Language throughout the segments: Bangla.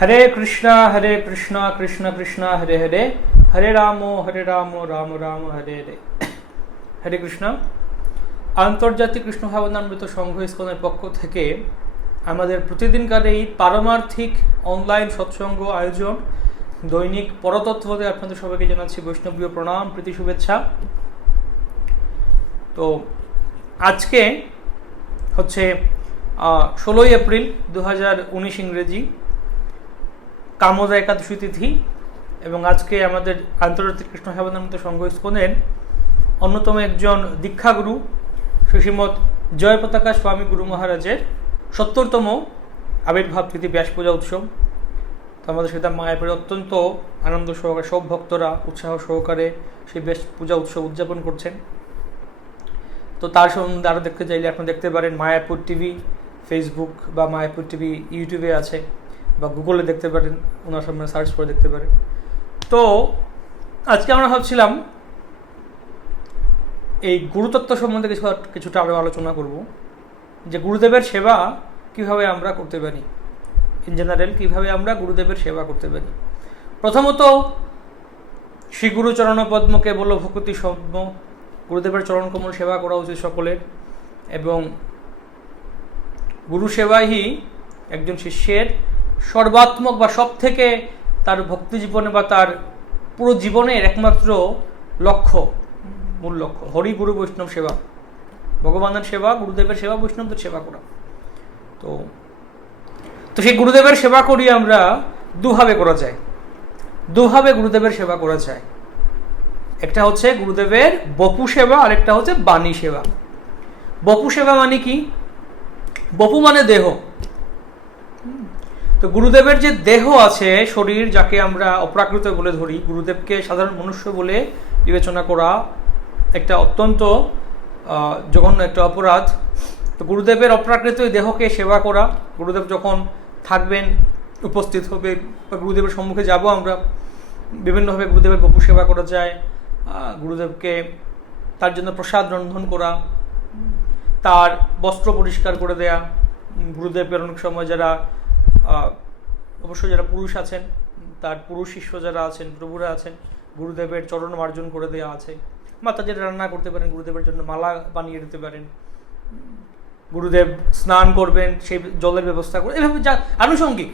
হরে কৃষ্ণ হরে কৃষ্ণ কৃষ্ণ কৃষ্ণ, হরে হরে। হরে রাম হরে রাম রাম রাম, হরে হরে। হরে কৃষ্ণ। আন্তর্জাতিক কৃষ্ণ ভাবনামৃত সংঘ ইস্কনের পক্ষ থেকে আমাদের প্রতিদিনকার এই পারমার্থিক অনলাইন সৎসঙ্গ আয়োজন, দৈনিক পরতত্ত্বতে আপনাদের সবাইকে জানাচ্ছি বৈষ্ণবীয় প্রণাম, প্রীতি, শুভেচ্ছা। তো আজকে হচ্ছে ষোলোই এপ্রিল দু হাজার উনিশ ইংরেজি। কামদা একাদশী তিথি এবং আজকে আমাদের আন্তর্জাতিক কৃষ্ণ সেবানন্দ সংঘ ইস্কনের অন্যতম একজন দীক্ষাগুরু শ্রীমৎ জয় পতাকা স্বামী গুরু মহারাজের সত্তরতম আবির্ভাব তিথি ব্যাস পূজা উৎসব। তো আমাদের সেটা মায়াপুরে অত্যন্ত আনন্দ সহকারে, সব ভক্তরা উৎসাহ সহকারে সেই ব্যাস পূজা উৎসব উদযাপন করছেন। তো তার সম্বন্ধে আরও দেখতে চাইলে আপনি দেখতে পারেন মায়াপুর টিভি ফেসবুক বা মায়াপুর টিভি ইউটিউবে আছে। বা গুগলে দেখতে পারেন, ওনার সামনে সার্চ করে দেখতে পারেন। তো, আজকে আমরা ভাবছিলাম, এই গুরুতত্ত্ব সম্বন্ধে কিছু কিছুটা আরও আলোচনা করব। যে গুরুদেবের সেবা কীভাবে আমরা করতে পারি? ইন জেনারেল কীভাবে আমরা গুরুদেবের সেবা করতে পারি? প্রথমত শ্রী গুরু চরণপদ্মকে বলল, ভক্তি সব্য গুরুদেবের চরণ কমল সেবা করা উচিত সকলের। এবং গুরু সেবাই একজন শিষ্যের সর্বাত্মক বা সব থেকে তার ভক্তি জীবনে বা তার পুরো জীবনের একমাত্র লক্ষ্য, মূল লক্ষ্য। হরি গুরু বৈষ্ণব সেবা। ভগবানের সেবা, গুরুদেবের সেবা, বৈষ্ণবদের সেবা করা। তো তো সেই গুরুদেবের সেবা করি আমরা দুভাবে করা যায়। দুভাবে গুরুদেবের সেবা করা যায়। একটা হচ্ছে গুরুদেবের বপু সেবা আর একটা হচ্ছে বাণী সেবা। বপু সেবা মানে কি? বপু মানে দেহ। তো গুরুদেবের যে দেহ আছে, শরীর যাকে আমরা অপ্রাকৃত বলে ধরি, গুরুদেবকে সাধারণ মনুষ্য বলে বিবেচনা করা একটা অত্যন্ত জঘন্য একটা অপরাধ। তো গুরুদেবের অপ্রাকৃত দেহকে সেবা করা, গুরুদেব যখন থাকবেন, উপস্থিত হবে, বা গুরুদেবের সম্মুখে যাব আমরা, বিভিন্নভাবে গুরুদেবের বপু সেবা করা যায় গুরুদেবকে তার জন্য প্রসাদ রন্ধন করা, তার বস্ত্র পরিষ্কার করে দেয়া গুরুদেবের অনেক সময় যারা অবশ্যই যারা পুরুষ আছেন, তার পুরুষ শিষ্য যারা আছেন, প্রভুরা আছেন, গুরুদেবের চরণ মার্জন করে দেওয়া আছে মাতাজিরা রান্না করতে পারেন, গুরুদেবের জন্য মালা বানিয়ে দিতে পারেন, গুরুদেব স্নান করবেন, সেই জলের ব্যবস্থা করে, এভাবে যা, আনুষঙ্গিক।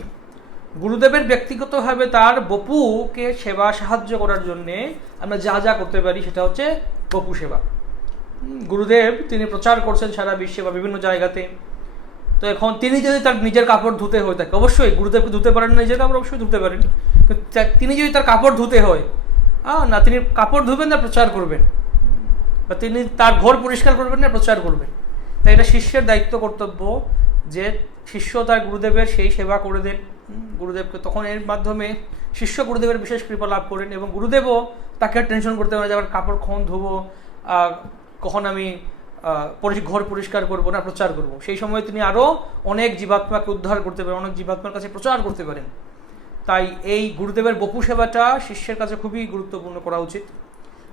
গুরুদেবের ব্যক্তিগতভাবে তার বপুকে সেবা সাহায্য করার জন্যে আমরা যা যা করতে পারি, সেটা হচ্ছে বপু সেবা। গুরুদেব, তিনি প্রচার করছেন সারা বিশ্বে বা বিভিন্ন জায়গাতে। তো এখন তিনি যদি তার নিজের কাপড় ধুতে হয়, তাকে অবশ্যই গুরুদেবকে ধুতে পারেন না নিজের কাপড় অবশ্যই ধুতে পারেন। তিনি যদি তার কাপড় ধুতে হয় না, তিনি কাপড় ধুবেন না, প্রচার করবেন। বা তিনি তার ঘর পরিষ্কার করবেন না, প্রচার করবেন। তাই এটা শিষ্যের দায়িত্ব কর্তব্য যে শিষ্য তার গুরুদেবের সেই সেবা করে দেন। গুরুদেবকে তখন এর মাধ্যমে শিষ্য গুরুদেবের বিশেষ কৃপা লাভ করেন এবং গুরুদেবও তাকে টেনশন করতে পারে যে, আমার কাপড় কখন ধোবো? কখন আমি ঘর পরিষ্কার করব না, প্রচার করব। সেই সময় তিনি আরও অনেক জীবাত্মাকে উদ্ধার করতে পারেন, অনেক জীবাত্মার কাছে প্রচার করতে পারেন। তাই এই গুরুদেবের বপু সেবাটা শিষ্যের কাছে খুবই গুরুত্বপূর্ণ করা উচিত।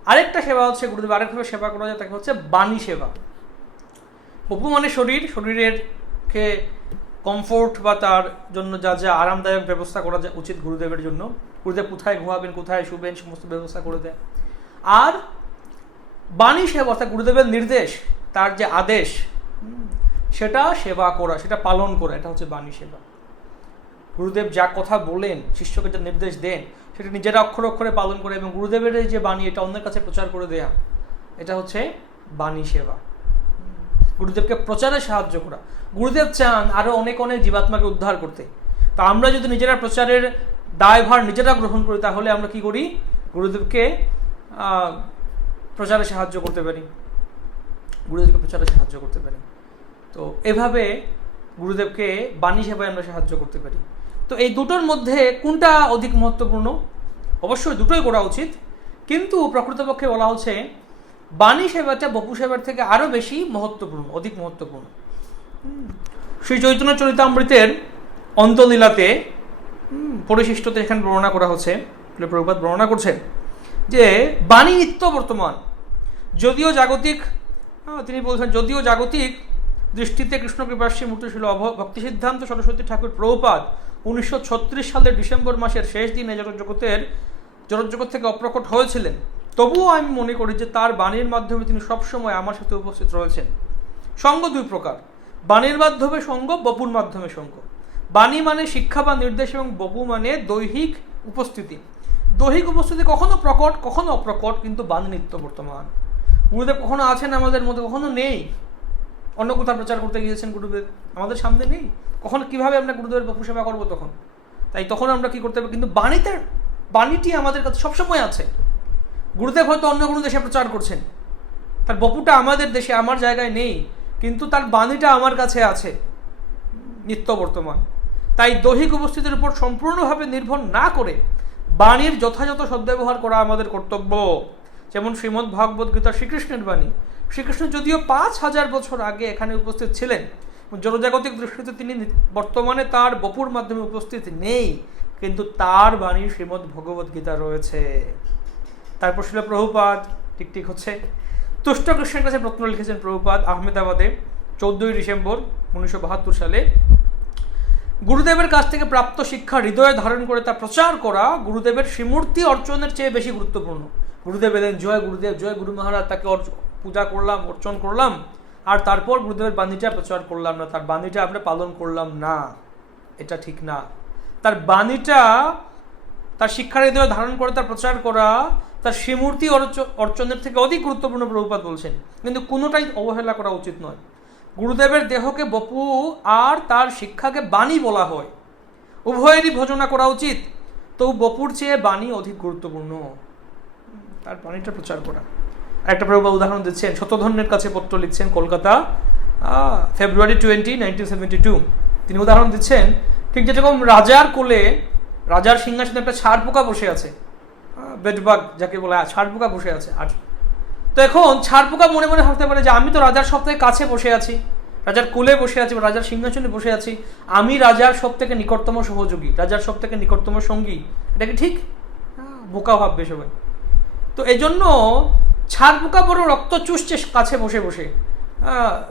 আরেকটা সেবা হচ্ছে, গুরুদেব আরেকভাবে সেবা করা যায়, তাকে হচ্ছে বাণী সেবা। বপু মানে শরীর, শরীরের কে কমফোর্ট বা তার জন্য যা যা আরামদায়ক ব্যবস্থা করা উচিত গুরুদেবের জন্য। গুরুদেব কোথায় ঘুমাবেন, কোথায় শুবেন, সমস্ত ব্যবস্থা করে দেয়। আর বাণী সেবা অর্থাৎ গুরুদেবের নির্দেশ, তার যে আদেশ, সেটা সেবা করা, সেটা পালন করা, এটা হচ্ছে বাণী সেবা। গুরুদেব যা কথা বলেন, শিষ্যকে যা নির্দেশ দেন, সেটা নিজেরা অক্ষর অক্ষরে পালন করে এবং গুরুদেবের যে বাণী, এটা অন্যের কাছে প্রচার করে দেয়া, এটা হচ্ছে বাণী সেবা। গুরুদেবকে প্রচারে সাহায্য করা। গুরুদেব চান আরও অনেক অনেক জীবাত্মাকে উদ্ধার করতে। তা আমরা যদি নিজেরা প্রচারের দায়ভার নিজেরা গ্রহণ করি, তাহলে আমরা কি করি? গুরুদেবকে প্রচারে সাহায্য করতে পারি, গুরুদেবকে প্রচারে সাহায্য করতে পারি। তো এভাবে গুরুদেবকে বাণী সেবায় আমরা সাহায্য করতে পারি। তো এই দুটোর মধ্যে কোনটা অধিক মহত্বপূর্ণ? অবশ্যই দুটোই করা উচিত, কিন্তু প্রকৃতপক্ষে বলা হচ্ছে বাণী সেবাটা বপু সেবার থেকে আরও বেশি মহত্বপূর্ণ, অধিক মহত্বপূর্ণ। শ্রী চৈতন্য চরিতামৃতের অন্তলীলাতে পরিশিষ্টতে এখানে বর্ণনা করা হচ্ছে প্রভুপাত বর্ণনা করছেন। যে বাণী নিত্য বর্তমান। যদিও জাগতিক তিনি বলছেন, যদিও জাগতিক দৃষ্টিতে কৃষ্ণ কৃপাশ্রী মূর্তি ছিল ভক্তি সিদ্ধান্ত সরস্বতী ঠাকুর প্রভুপাদ উনিশশো সালের ডিসেম্বর মাসের শেষ দিনে জগতের জগৎ থেকে অপ্রকট হয়েছিলেন। তবুও আমি মনে করি যে তার বাণীর মাধ্যমে তিনি সবসময় আমার সাথে উপস্থিত রয়েছেন। সঙ্গ দুই প্রকার। বাণীর মাধ্যমে সঙ্গ, বপুর মাধ্যমে সঙ্গ। বাণী মানে শিক্ষা বা নির্দেশ এবং বপু মানে দৈহিক উপস্থিতি। দৈহিক উপস্থিতি কখনো প্রকট, কখনো অপ্রকট, কিন্তু বাণী নিত্য বর্তমান। গুরুদেব কখনো আছেন আমাদের মধ্যে, কখনো নেই। অন্য কোথাও প্রচার করতে গিয়েছেন গুরুদেব। আমাদের সামনে নেই। কখনো, কীভাবে আমরা গুরুদেবের বপু সেবা করব তখন? তাই তখন আমরা কি করতে হবে কিন্তু বাণীতে, বাণীটি আমাদের কাছে সবসময় আছে। গুরুদেব হয়তো অন্য কোনো দেশে প্রচার করছেন। তার বপুটা আমাদের দেশে, আমার জায়গায় নেই। কিন্তু তার বাণীটা আমার কাছে আছে। নিত্য বর্তমান। তাই দৈহিক উপস্থিতির উপর সম্পূর্ণভাবে নির্ভর না করে বাণীর যথাযথ সদ্ব্যবহার করা আমাদের কর্তব্য। যেমন শ্রীমদ্ ভাগবত গীতা শ্রীকৃষ্ণের বাণী। শ্রীকৃষ্ণ যদিও পাঁচ হাজার বছর আগে এখানে উপস্থিত ছিলেন জনজাগতিক দৃষ্টিতে তিনি বর্তমানে তার বপুর মাধ্যমে উপস্থিত নেই, কিন্তু তার বাণী শ্রীমদ্ ভগবত গীতা রয়েছে। তারপর ছিল প্রভুপাদ, ঠিক ঠিক হচ্ছে। তুষ্ট কৃষ্ণের কাছে প্রত্ন লিখেছেন প্রভুপাদ আহমেদাবাদে, চৌদ্দই ডিসেম্বর উনিশশো বাহাত্তর সালে। গুরুদেবের কাছ থেকে প্রাপ্ত শিক্ষা হৃদয়ে ধারণ করে তা প্রচার করা গুরুদেবের শ্রীমূর্তি অর্চনের চেয়ে বেশি গুরুত্বপূর্ণ। গুরুদেব এলেন, জয় গুরুদেব, জয় গুরু মহারাজ, তাকে পূজা করলাম, অর্চন করলাম, আর তারপর গুরুদেবের বাণীটা প্রচার করলাম না, তার বাণীটা আমরা পালন করলাম না, এটা ঠিক না। তার বাণীটা তার শিক্ষার হৃদয়ে ধারণ করে, তার প্রচার করা, তার শ্রীমূর্তি অর্চনের থেকে অধিক গুরুত্বপূর্ণ প্রভুপাত বলছেন। কিন্তু কোনোটাই অবহেলা করা উচিত নয়। গুরুদেবের দেহকে বপু আর তার শিক্ষাকে বাণী বলা হয়। উভয়েরই ভোজনা করা উচিত। তো বপুর চেয়ে বাণী অধিক গুরুত্বপূর্ণ। তার বাণীটা প্রচার করা। একটা প্রভু উদাহরণ দিচ্ছেন। শতধন্যের কাছে পত্র লিখছেন Kolkata February twenty nineteen seventy two তিনি উদাহরণ দিচ্ছেন, ঠিক যেরকম রাজার কোলে, রাজার সিংহাসনে একটা ছাড় পোকা বসে আছে। বেডবাগ যাকে বলা ছাড় পোকা বসে আছে। আর তো এখন ছাড় পোকা মনে মনে ভাবতে পারে যে আমি তো রাজার সব থেকে কাছে বসে আছি, রাজার কোলে বসে আছি, বা রাজার সিংহাসনে বসে আছি। আমি রাজার সব থেকে নিকটতম সহযোগী, রাজার সব থেকে নিকটতম সঙ্গী। এটা কি ঠিক? বোকা ভাববে সবাই। তো এজন্য জন্য ছাড় পোকা বড় রক্ত চুষছে কাছে বসে বসে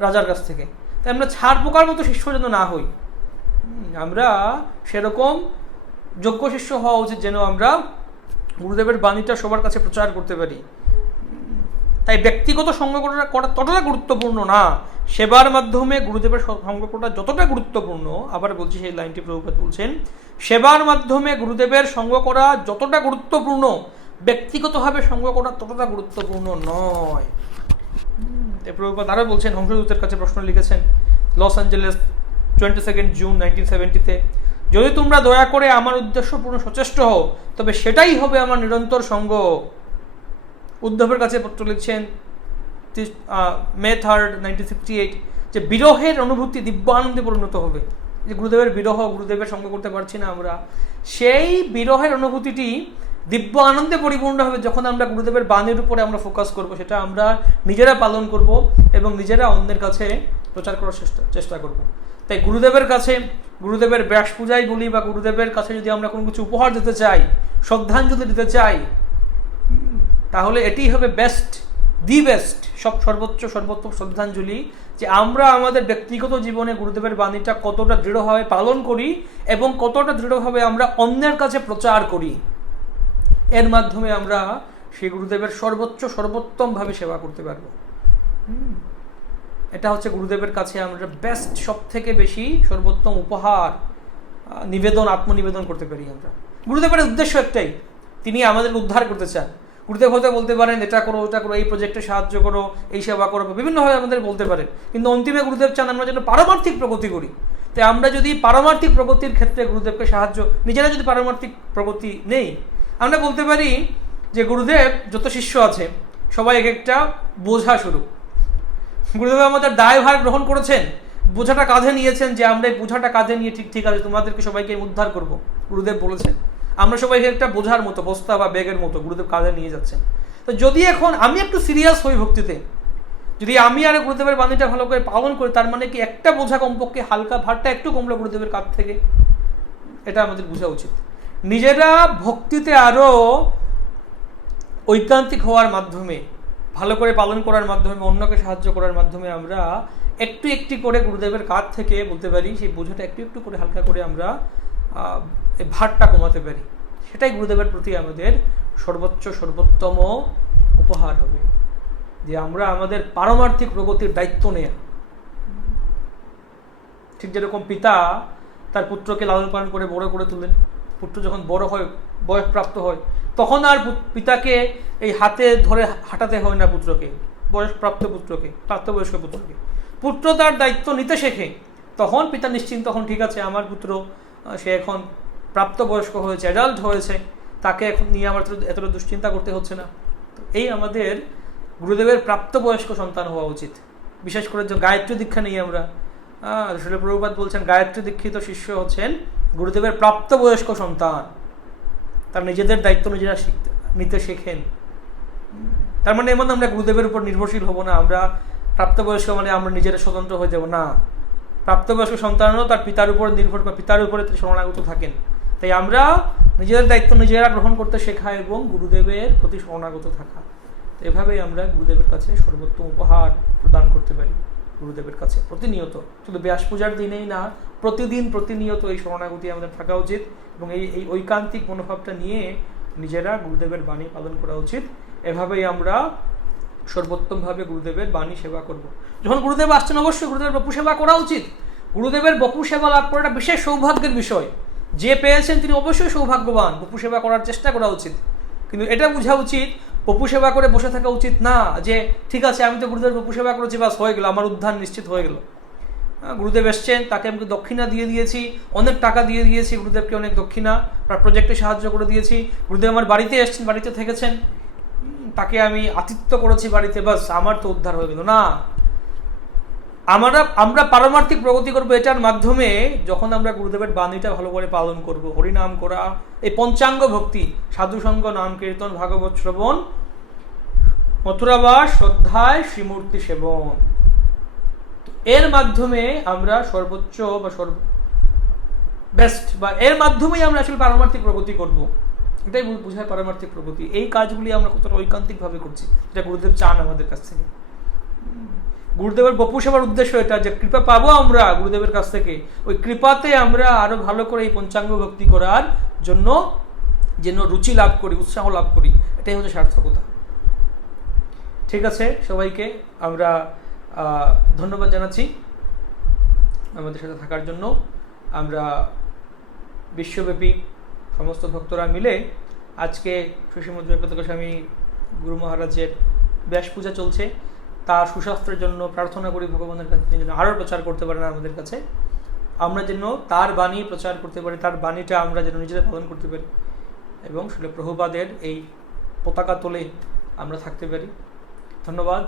রাজার কাছ থেকে। তাই আমরা ছাড় পোকার মতো শিষ্য যেন না হই। আমরা সেরকম যোগ্য শিষ্য হওয়া উচিত যেন আমরা গুরুদেবের বাণীটা সবার কাছে প্রচার করতে পারি। তাই ব্যক্তিগত সঙ্গ করা ততটা গুরুত্বপূর্ণ না। সেবার মাধ্যমে গুরুদেবের করা যতটা গুরুত্বপূর্ণ, আবার বলছি সেই লাইনটি প্রভুপাত বলছেন, সেবার মাধ্যমে গুরুদেবের সঙ্গ করা যতটা গুরুত্বপূর্ণ, ব্যক্তিগতভাবে সঙ্গ করা ততটা গুরুত্বপূর্ণ নয়। প্রভুপাত আরও বলছেন, হংসদূতের কাছে প্রশ্ন লিখেছেন, Los Angeles twenty second June nineteen সেভেন্টিতে, যদি তোমরা দয়া করে আমার উদ্দেশ্যপূর্ণ সচেষ্ট হও, তবে সেটাই হবে আমার নিরন্তর সঙ্গ। উদ্ধবের কাছে পত্র লিখছেন May third nineteen sixty eight যে বিরহের অনুভূতি দিব্য আনন্দে পরিণত হবে। যে গুরুদেবের বিরহ গুরুদেবের সঙ্গ করতে পারছি না আমরা, সেই বিরহের অনুভূতিটি দিব্য আনন্দে পরিপূর্ণ হবে যখন আমরা গুরুদেবের বাণীর উপরে আমরা ফোকাস করব, সেটা আমরা নিজেরা পালন করব এবং নিজেরা অন্যের কাছে প্রচার করার চেষ্টা চেষ্টা করব। তাই গুরুদেবের কাছে, গুরুদেবের ব্যাস পূজাই বলি বা গুরুদেবের কাছে যদি আমরা কোনো কিছু উপহার দিতে চাই, শ্রদ্ধাঞ্জলি দিতে চাই তাহলে এটি হবে বেস্ট দি বেস্ট সব সর্বোচ্চ, সর্বোত্তম শ্রদ্ধাঞ্জলি যে আমরা আমাদের ব্যক্তিগত জীবনে গুরুদেবের বাণীটা কতটা দৃঢ়ভাবে পালন করি এবং কতটা দৃঢ়ভাবে আমরা অন্যের কাছে প্রচার করি। এর মাধ্যমে আমরা সেই গুরুদেবের সর্বোচ্চ, সর্বোত্তমভাবে সেবা করতে পারব। এটা হচ্ছে গুরুদেবের কাছে আমরা বেস্ট সব থেকে বেশি সর্বোত্তম উপহার নিবেদন, আত্মনিবেদন করতে পারি আমরা। গুরুদেবের উদ্দেশ্য একটাই, তিনি আমাদের উদ্ধার করতে চান। গুরুদেব হয়তো বলতে পারেন, এটা করো, ওটা করো, এই প্রজেক্টে সাহায্য করো, এই সেবা করো বিভিন্নভাবে আমাদের বলতে পারেন। কিন্তু অন্তিমে গুরুদেব চান আমরা যেন পারমার্থিক প্রগতি করি। তাই আমরা যদি পারমার্থিক প্রগতির ক্ষেত্রে গুরুদেবকে সাহায্য, নিজেরা যদি পারমার্থিক প্রগতি নেই, আমরা বলতে পারি যে গুরুদেব যত শিষ্য আছে, সবাই এক একটা বোঝা শুরু। গুরুদেব আমাদের দায়ভার গ্রহণ করেছেন, বোঝাটা কাঁধে নিয়েছেন যে আমরা এই বোঝাটা কাঁধে নিয়ে ঠিক ঠিক আছে, তোমাদেরকে সবাইকে উদ্ধার করব, গুরুদেব বলেছেন। আমরা সবাই একটা বোঝার মতো, বস্তা বা ব্যাগের মতো, গুরুদেব কাঁধে নিয়ে যাচ্ছেন। তো যদি এখন আমি একটু সিরিয়াস হই ভক্তিতে, যদি আমি আর গুরুদেবের বাণীটা ভালো করে পালন করি, তার মানে কি একটা বোঝা কমপক্ষে হালকা ভারটা একটু কমলো গুরুদেবের কাছ থেকে? এটা আমাদের বোঝা উচিত। নিজেরা ভক্তিতে আরও ঐকান্তিক হওয়ার মাধ্যমে, ভালো করে পালন করার মাধ্যমে, অন্যকে সাহায্য করার মাধ্যমে আমরা একটু একটি করে গুরুদেবের কাছ থেকে বলতে পারি, সেই বোঝাটা একটু একটু করে, হালকা করে আমরা এই ভারটা কমাতে পারি। সেটাই গুরুদেবের প্রতি আমাদের সর্বোচ্চ, সর্বোত্তম উপহার হবে। যে আমরা আমাদের পারমার্থিক প্রগতির দায়িত্ব নেয়া। ঠিক যেরকম পিতা তার পুত্রকে লালন পালন করে বড় করে তুলেন। পুত্র যখন বড় হয় বয়সপ্রাপ্ত হয়, তখন আর পিতাকে এই হাতে ধরে হাঁটাতে হয় না পুত্রকে। বয়সপ্রাপ্ত পুত্রকে, প্রাপ্তবয়স্ক পুত্রকে। পুত্র তার দায়িত্ব নিতে শেখে। তখন পিতা নিশ্চিন্ত, তখন ঠিক আছে, আমার পুত্র সে এখন প্রাপ্তবয়স্ক হয়েছে অ্যাডাল্ট হয়েছে, তাকে এখন নিয়ে আমার এতটা- দুশ্চিন্তা করতে হচ্ছে না। তো এই আমাদের গুরুদেবের প্রাপ্তবয়স্ক সন্তান হওয়া উচিত। বিশেষ করে যে গায়ত্রী দীক্ষা নিয়ে আমরা আসলে প্রভুপাত বলছেন, গায়ত্রী দীক্ষিত শিষ্য হচ্ছেন গুরুদেবের প্রাপ্তবয়স্ক সন্তান। তার নিজেদের দায়িত্ব নিজেরা শিখতে, নিতে শেখেন। তার মানে এমন আমরা গুরুদেবের উপর নির্ভরশীল হব না, আমরা প্রাপ্তবয়স্ক মানে আমরা নিজেরা স্বতন্ত্র হয়ে যাব, না। প্রাপ্তবয়স্ক সন্তানও তার পিতার উপর নির্ভর করে পিতার উপরে তিনি শরণাগত থাকেন। তাই আমরা নিজেদের দায়িত্ব নিজেরা গ্রহণ করতে শেখা এবং গুরুদেবের প্রতি শরণাগত থাকা। তো এভাবেই আমরা গুরুদেবের কাছে সর্বোত্তম উপহার প্রদান করতে পারি, গুরুদেবের কাছে প্রতিনিয়ত। শুধু ব্যাস পূজার দিনেই না, প্রতিদিন প্রতিনিয়ত এই শরণাগতি আমাদের থাকা উচিত এবং এই এই ঐকান্তিক মনোভাবটা নিয়ে নিজেরা গুরুদেবের বাণী পালন করা উচিত। এভাবেই আমরা সর্বোত্তমভাবে গুরুদেবের বাণী সেবা করব। যখন গুরুদেব আসছেন, অবশ্যই গুরুদেবের বপু সেবা করা উচিত। গুরুদেবের বপু সেবা লাভ করা একটা বিশেষ সৌভাগ্যের বিষয়। যে পেয়েছেন তিনি অবশ্যই সৌভাগ্যবান। বপু সেবা করার চেষ্টা করা উচিত। কিন্তু এটা বোঝা উচিত পপু সেবা করে বসে থাকা উচিত না যে ঠিক আছে আমি তো গুরুদেব পপু সেবা করেছি বাস হয়ে গেল আমার উদ্ধার নিশ্চিত হয়ে গেল। হ্যাঁ, গুরুদেব এসছেন তাকে আমি দক্ষিণা দিয়ে দিয়েছি অনেক টাকা দিয়ে দিয়েছি গুরুদেবকে অনেক দক্ষিণা তার প্রজেক্টে সাহায্য করে দিয়েছি। গুরুদেব আমার বাড়িতে এসছেন বাড়িতে থেকেছেন। তাকে আমি আতিথ্য করেছি বাড়িতে বাস আমার তো উদ্ধার হয়ে গেল। না আমরা আমরা পারমার্থিক প্রগতি করব এটার মাধ্যমে যখন আমরা গুরুদেবের বাণীটা ভালো করে পালন করব। হরিনাম করা, এই পঞ্চাঙ্গ ভক্তি সাধুসঙ্গ নাম কীর্তন, ভাগবত শ্রবণ, মথুরাবাস, শ্রদ্ধায় শ্রীমূর্তি সেবন। এর মাধ্যমে আমরা সর্বোচ্চ বা সর্ব বেস্ট বা এর মাধ্যমেই আমরা আসলে পারমার্থিক প্রগতি করব। এটাই বোঝায় পারমার্থিক প্রগতি। এই কাজগুলি আমরা কতটা ঐকান্তিকভাবে করছি, এটা গুরুদেব চান আমাদের কাছ থেকে। গুরুদেবের বপু সেবার উদ্দেশ্য এটা যে কৃপা পাবো আমরা গুরুদেবের কাছ থেকে। ওই কৃপাতে আমরা আরও ভালো করে এই পঞ্চাঙ্গ ভক্তি করার জন্য যেন রুচি লাভ করি, উৎসাহ লাভ করি, এটাই হচ্ছে সার্থকতা। ঠিক আছে, সবাইকে আমরা ধন্যবাদ জানাচ্ছি আমাদের সাথে থাকার জন্য। আমরা বিশ্বব্যাপী সমস্ত ভক্তরা মিলে আজকে সুশীমদ জয়প্রতাপ স্বামী গুরু মহারাজের ব্যাস পূজা চলছে। তার সুস্বাস্থ্যের জন্য প্রার্থনা করি ভগবানের কাছে, তিনি যেন আরও প্রচার করতে পারেন আমাদের কাছে। আমরা যেন তার বাণী প্রচার করতে পারি, তার বাণীটা আমরা যেন নিজেদের পালন করতে পারি এবং শুলে প্রভুপাদের এই পতাকা তোলে আমরা থাকতে পারি। ধন্যবাদ।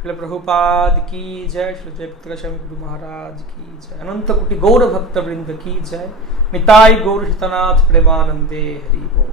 শুলে প্রভুপাদ কি জয় শুলে জয় পতাকা স্বামী গুরু মহারাজ কি জয়। অনন্ত কোটি গৌর ভক্তবৃন্দ কি জয়। নিতাই গৌর সীতানাথ প্রেমানন্দে হরি বৌ